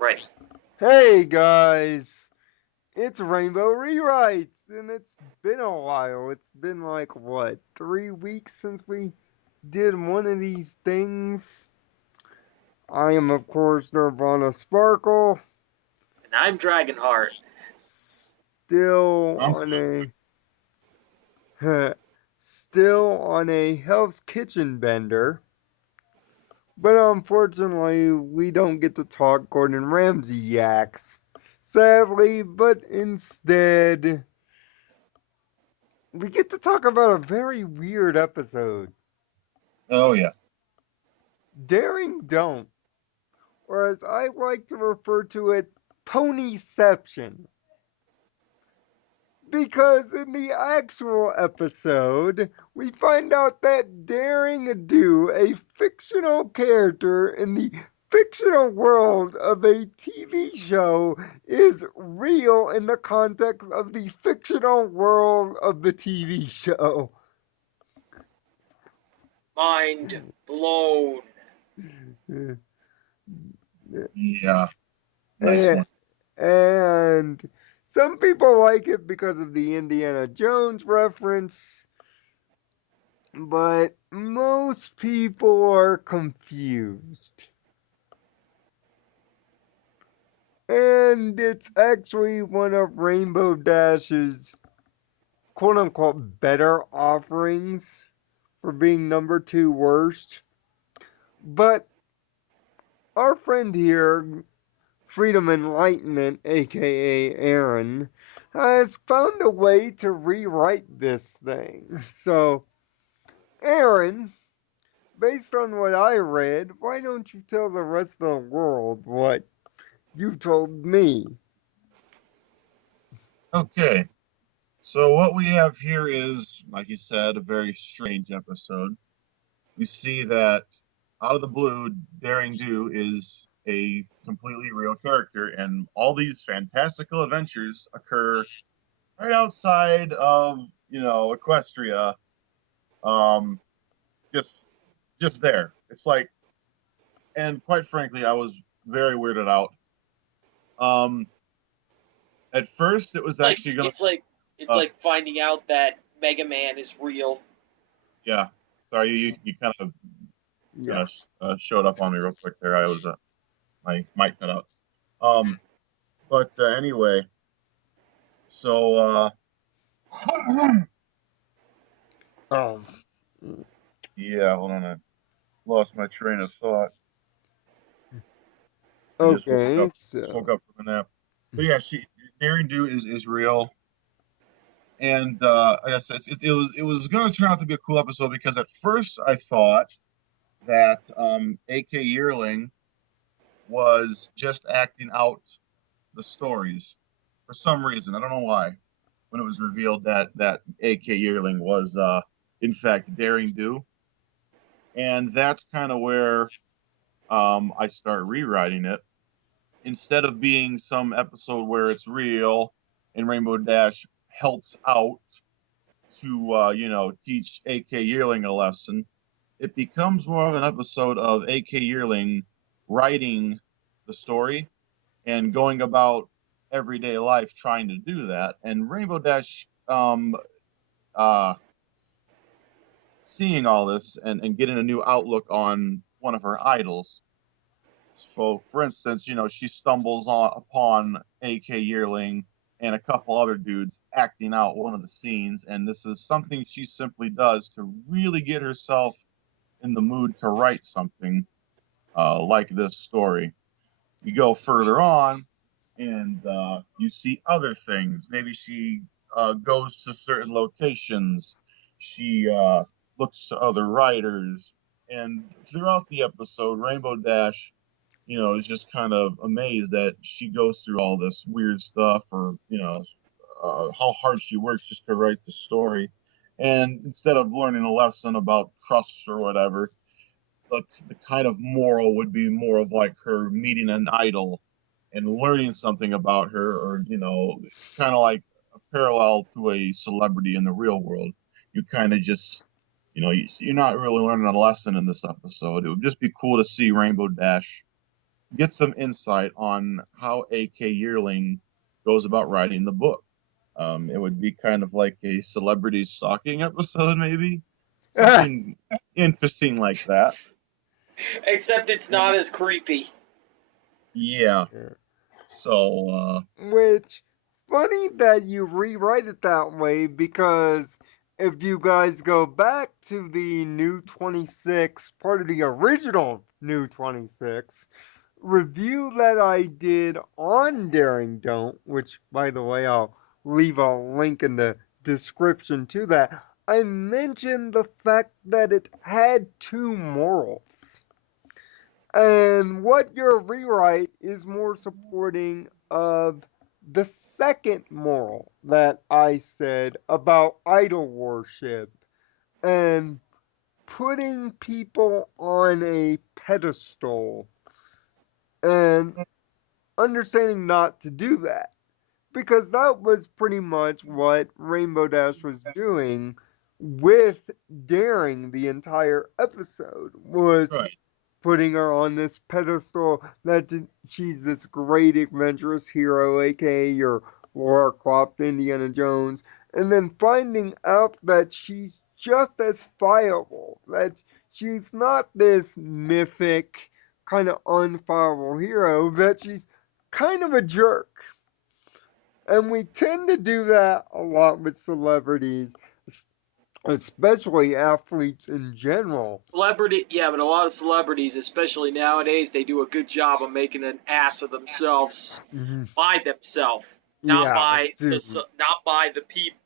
Right. Hey guys, it's Rainbow Rewrites, and it's been a while. It's been like, what, 3 weeks since we did one of these things? I am, of course, Nirvana Sparkle, And I'm Dragonheart. still I'm on still on a Hell's Kitchen bender. But unfortunately, we don't get to talk Gordon Ramsay yaks. Sadly, but instead, we get to talk about a very weird episode. oh yeah. Daring Don't, or as I like to refer to it, ponyception. Because in the actual episode, we find out that Daring Do, a fictional character in the fictional world of a TV show, is real in the context of the fictional world of the TV show. Mind blown. Yeah. Nice And, one. and some people like it because of the Indiana Jones reference, but most people are confused. And it's actually one of Rainbow Dash's quote unquote better offerings for being number two worst. But our friend here, Freedom Enlightenment, aka Aaron, has found a way to rewrite this thing. So, Aaron, based on what I read, why don't you tell the rest of the world what you told me? Okay. So what we have here is, like you said, a very strange episode. We see that out of the blue, Daring Do is a completely real character, and all these fantastical adventures occur right outside of, Equestria. Um, just just there. It's like, and quite frankly, I was very weirded out. Um, at first, it was Like actually gonna. it's like it's Uh, like finding out that Mega Man is real. yeah. Sorry, you kind of Yeah. showed up on me real quick there. I was my mic cut out. Um, but anyway, so Um. yeah, hold on, I lost my train of thought. I just woke Okay, up. Just woke so. up from a nap. But yeah, she Daring Do is real, and like I said, it was going to turn out to be a cool episode because at first I thought that AK Yearling was just acting out the stories for some reason. I don't know why. When it was revealed that AK Yearling was in fact Daring Do, and that's kind of where I start rewriting it. Instead of being some episode where it's real and Rainbow Dash helps out to teach AK Yearling a lesson, it becomes more of an episode of AK Yearling writing the story and going about everyday life trying to do that, and Rainbow Dash uh, seeing all this and getting a new outlook on one of her idols. So, for instance, she stumbles upon AK Yearling and a couple other dudes acting out one of the scenes, and this is something she simply does to really get herself in the mood to write something like this story. You go further on, and you see other things. Maybe she goes to certain locations. She looks to other writers, and throughout the episode, Rainbow Dash, is just kind of amazed that she goes through all this weird stuff, or how hard she works just to write the story. And instead of learning a lesson about trust or whatever, the kind of moral would be more of like her meeting an idol and learning something about her, or kind of like a parallel to a celebrity in the real world. You kind of just, you're not really learning a lesson in this episode. It would just be cool to see Rainbow Dash get some insight on how AK Yearling goes about writing the book. It would be kind of like a celebrity stalking episode, maybe something interesting like that. Except it's not as creepy. Yeah. So, Which, funny that you rewrite it that way, because if you guys go back to the New 26, part of the original New 26 review that I did on Daring Don't, which, by the way, I'll leave a link in the description to that, I mentioned the fact that it had two morals. And what your rewrite is more supporting of the second moral that I said about idol worship and putting people on a pedestal and understanding not to do that. Because that was pretty much what Rainbow Dash was doing with Daring the entire episode, was right. putting her on this pedestal that she's this great adventurous hero, aka your Laura Croft, Indiana Jones, and then finding out that she's just as viable, that she's not this mythic, kind of unfireable hero, that she's kind of a jerk. And we tend to do that a lot with celebrities, especially athletes in general. Celebrity, yeah, but a lot of celebrities, especially nowadays, they do a good job of making an ass of themselves Mhm. by themselves, not Yeah, by super.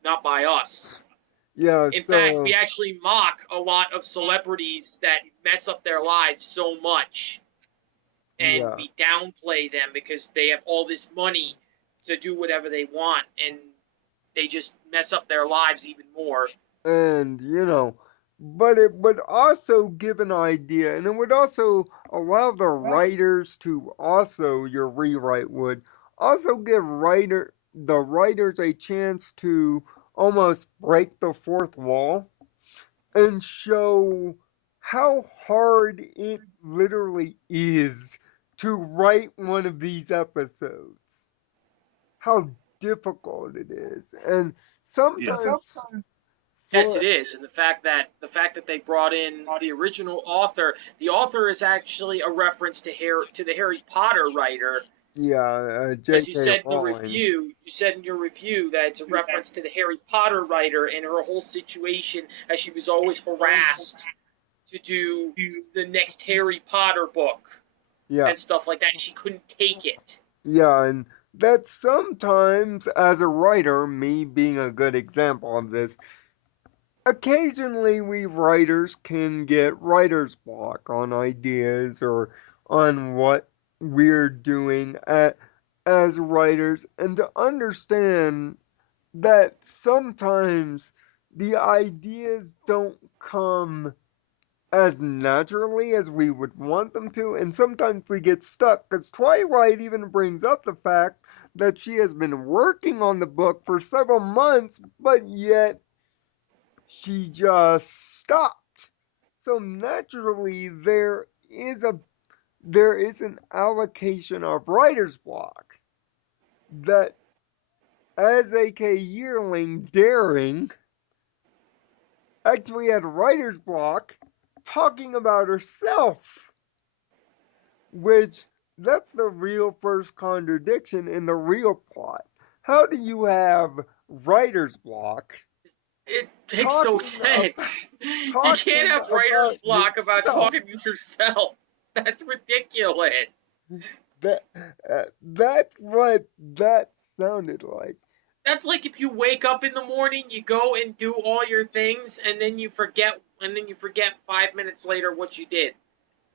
not by us. Yeah, In fact, so we actually mock a lot of celebrities that mess up their lives so much, and yeah. we downplay them because they have all this money to do whatever they want, and they just mess up their lives even more. And but it would also give an idea, and it would also allow the writers to also, your rewrite would also give the writers a chance to almost break the fourth wall and show how hard it literally is to write one of these episodes, how difficult it is. And Yeah. sometimes Yes, it for is, and the fact that they brought in the original author, the author is actually a reference to the Harry Potter writer, yeah, as you J.K. said in the Rowling. review. You said in your review that it's a reference to the Harry Potter writer and her whole situation, as she was always harassed to do the next Harry Potter book Yeah, and stuff like that. She couldn't take it. yeah, and that sometimes, as a writer, me being a good example of this, occasionally we writers can get writer's block on ideas or on what we're doing as writers, and to understand that sometimes the ideas don't come as naturally as we would want them to, and sometimes we get stuck. Because Twilight even brings up the fact that she has been working on the book for several months, but yet she just stopped. So naturally, there is an allocation of writer's block that, as AK Yearling Daring actually had writer's block talking about herself, which that's the real first contradiction in the real plot. How do you have writer's block It makes no talking about sense. You can't talking have writer's about block about yourself? talking to yourself. That's ridiculous. That that's what that sounded like. That's like if you wake up in the morning, you go and do all your things, and then you forget 5 minutes later what you did.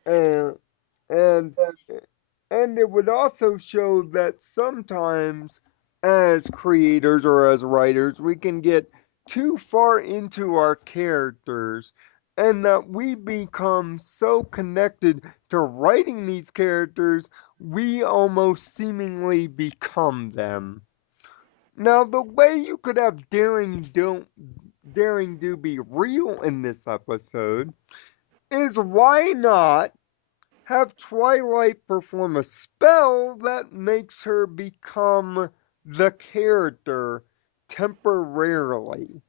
And and and it would also show that sometimes, as creators or as writers, we can get too far into our characters, and that we become so connected to writing these characters, we almost seemingly become them. Now, the way you could have Daring Do be real in this episode is, why not have Twilight perform a spell that makes her become the character temporarily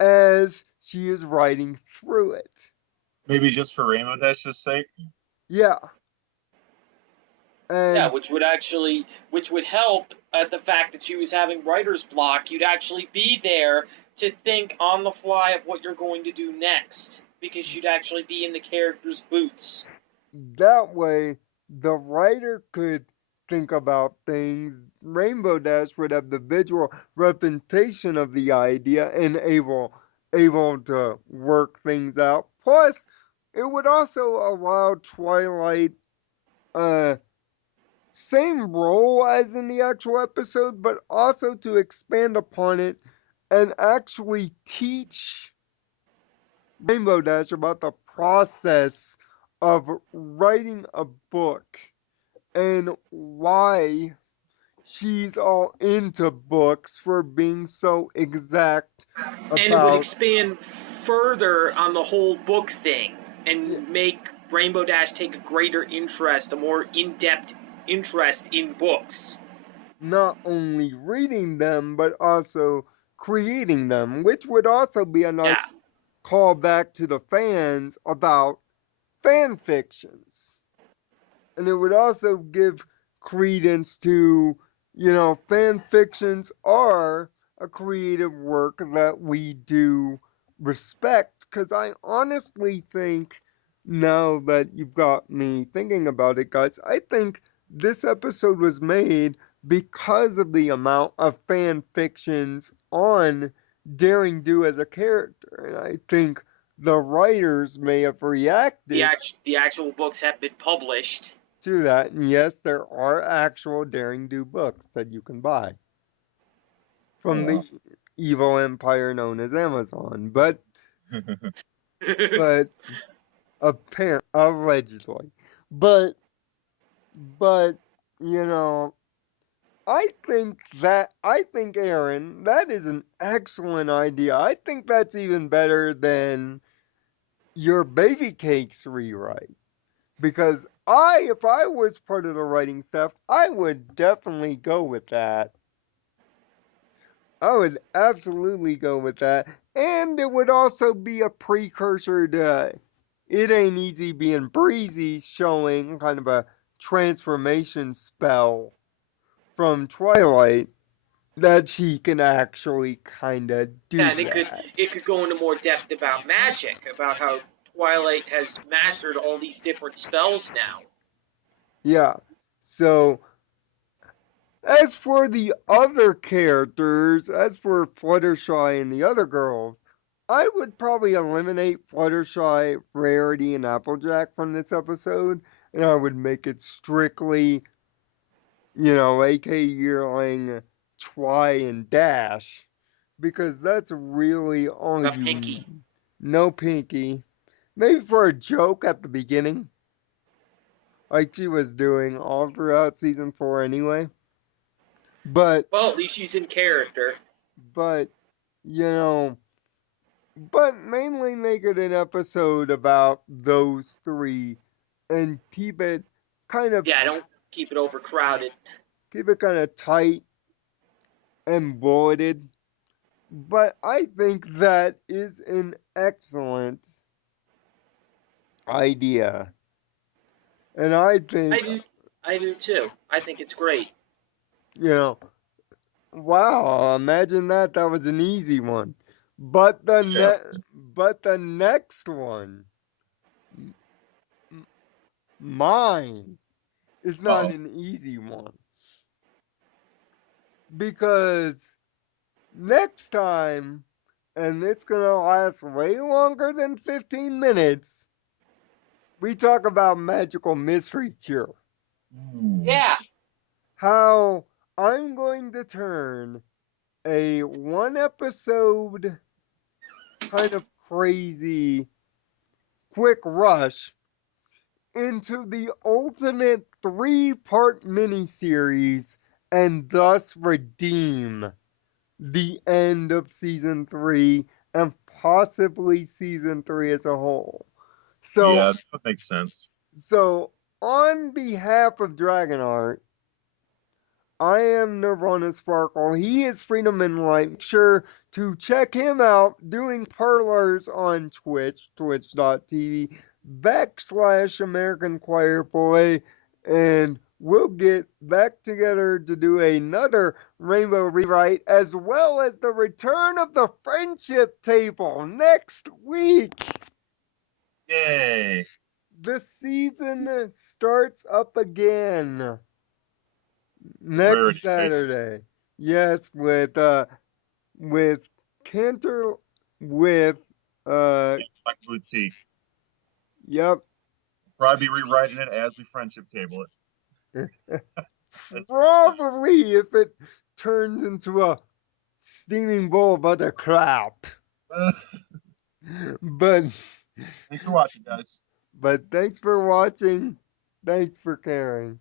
as she is riding through it. Maybe just for Rainbow Dash's sake. Yeah. Yeah, And which would help at the fact that she was having writer's block. You'd actually be there to think on the fly of what you're going to do next because you'd actually be in the character's boots. that way, the writer could think about things. Rainbow Dash would have the visual representation of the idea and able to work things out. Plus, it would also allow Twilight same role as in the actual episode, but also to expand upon it and actually teach Rainbow Dash about the process of writing a book and why she's all into books for being so exact And it would about. expand further on the whole book thing Yeah, and make Rainbow Dash take a greater interest, a more in-depth interest in books. not only reading them but also creating them, which would also be a Yeah, nice callback to the fans about fan fictions. And it would also give credence to, fan fictions are a creative work that we do respect. Because I honestly think, now that you've got me thinking about it, guys, I think this episode was made because of the amount of fan fictions on Daring Do as a character. And I think the writers may have reacted the actual books have been published. to that. And yes, there are actual Daring Do books that you can buy from the evil empire known as Amazon. But allegedly. But but you know, I think Aaron, that is an excellent idea. I think that's even better than your baby cakes rewrite. Because if I was part of the writing staff, I would definitely go with that. I would absolutely go with that. And it would also be a precursor to It Ain't Easy Being Breezy, showing kind of a transformation spell from Twilight that she can actually kind of do Yeah, and that. it could go into more depth about magic, about how Twilight has mastered all these different spells now. Yeah. So, as for the other characters, as for Fluttershy and the other girls, I would probably eliminate Fluttershy, Rarity, and Applejack from this episode, and I would make it strictly, AK Yearling, Twy, and Dash, because that's really all About you Pinky. need. No Pinky. Maybe for a joke at the beginning, like she was doing all throughout season 4 anyway. But Well, at least she's in character. but you know, but mainly make it an episode about those three and kind of Yeah, don't keep it overcrowded. keep it kind of tight and bulleted. But I think that is an excellent idea. And I I think, do, I do too. I think it's great. you know, wow, imagine that was an easy one. But Yeah. the next one, m- mine, is not Uh-oh. an easy one. Because next time, and it's gonna last way longer than 15 minutes, we talk about Magical Mystery Cure. Yeah, How I'm going to turn a one episode kind of crazy quick rush into the ultimate 3-part miniseries and thus redeem the end of season 3 and possibly season 3 as a whole. So Yeah, that makes sense. so on behalf of Dragonart, I am Nirvana Sparkle. He is Freedom and Light. Make sure to check him out doing parlors on Twitch, twitch.tv/ American Choir Boy. And we'll get back together to do another Rainbow Rewrite, as well as the return of the Friendship Table next week. Yay! The season starts up again Rarity next Space. Saturday. Yes, with Cantor with Like Boutique. yep. Probably be rewriting it as we friendship table Probably if it turns into a steaming bowl of other crap. it. But Thanks for watching, guys. thanks for watching. Thanks for caring.